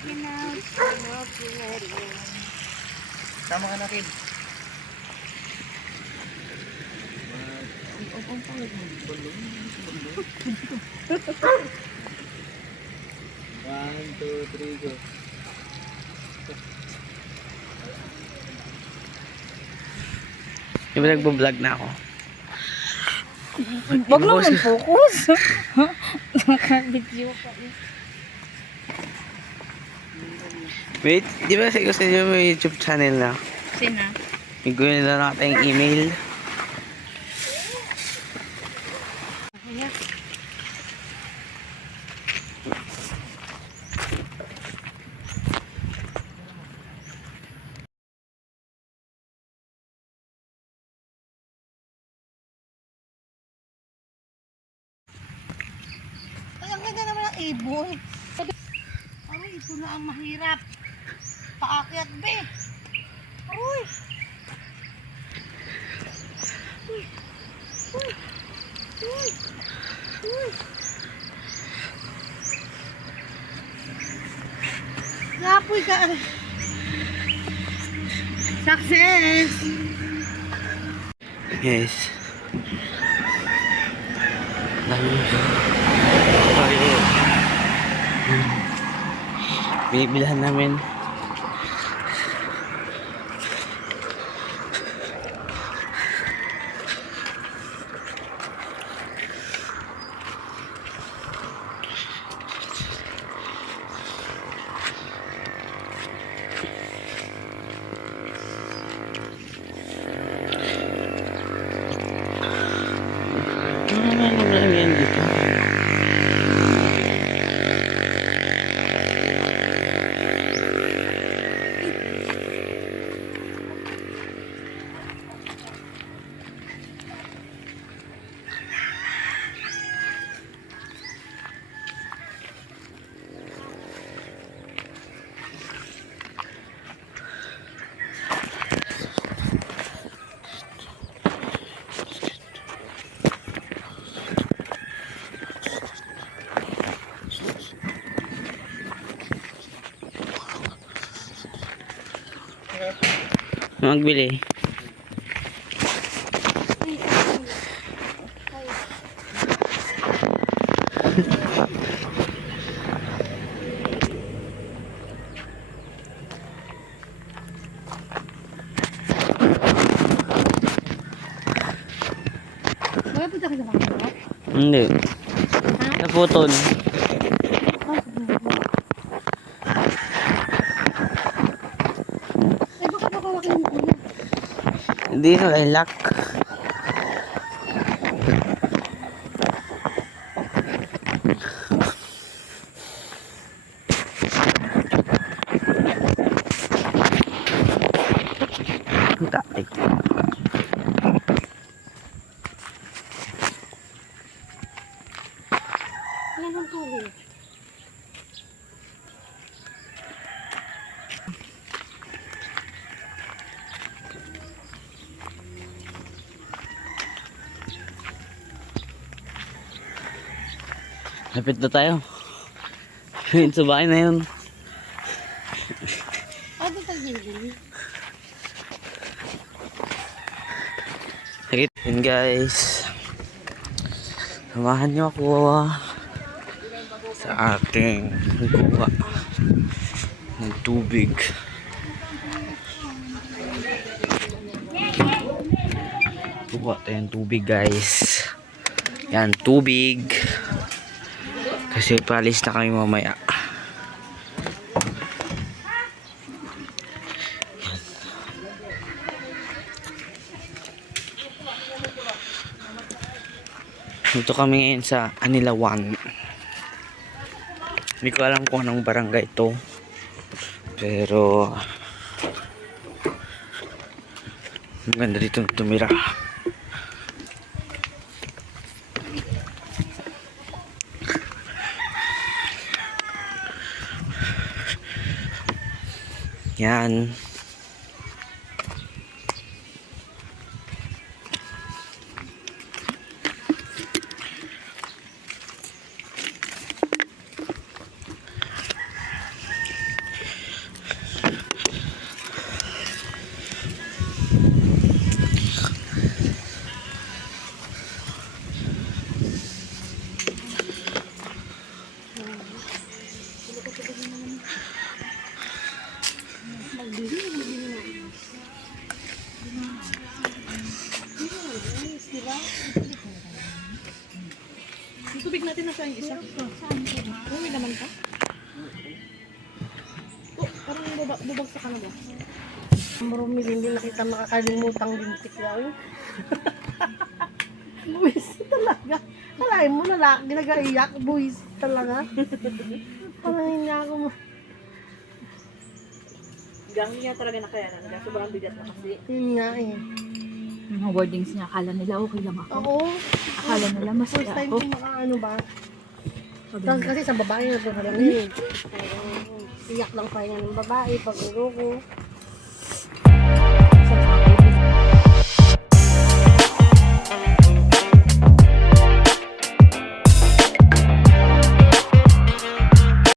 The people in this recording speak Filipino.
Looking out for love already. Sama ka na, Kid. One, two, three, go. Di ba nagbo-vlog na ako? Wag lang mag-focus. Naka-video ka eh. Wait, di ba sa inyo may YouTube channel na? Sina? Iguin na natin yung email. Ay, ang ganda naman ng ibon. Ay, ito na ang mahirap. Paakyat, be. Uy. Uy. Uy. Uy. Uy. Lapoy ka. Success! Yes. Binibilhan namin. Ano lang yan dito? Magbili. Wala punta ka sa mga Hindi. Naputol. Ay, baka makawakin mo ulo. Hindi na kay lock. Tatik. Wala nang tuloy. Lapit na tayo. Yun sa bahay na yun. Ano tayo gilgil? Yun guys. Samahan niyo ako sa ating kuha ng tubig. Kuha tayong tubig guys. Yan, tubig. Kasi palis na kami mamaya. Dito kami ngayon sa Anilawan. Hindi ko alam kung anong barangay ito. Pero ang ganda dito tumira. Yan. Yung tubig natin na yung isa. May naman ka? Oh, parang bubagsak ka na ba? Marumi din din nakita makakalimutang lintik lang. Buwis talaga. Kalahin mo lalaki nag-aiyak. Buwis talaga. Parang hindi ako Gang niya talaga nakayanan. Kaya sobrang bigat na kasi. Yun nga eh. Yung mga wordings niya, akala nila okay lang ako. Ako, Akala nila mas first time ako. ko makaano ba? Sabi Tapos niya, kasi sa babae na ito lang yun. Iyak lang pa yan ng babae pag ulo ko.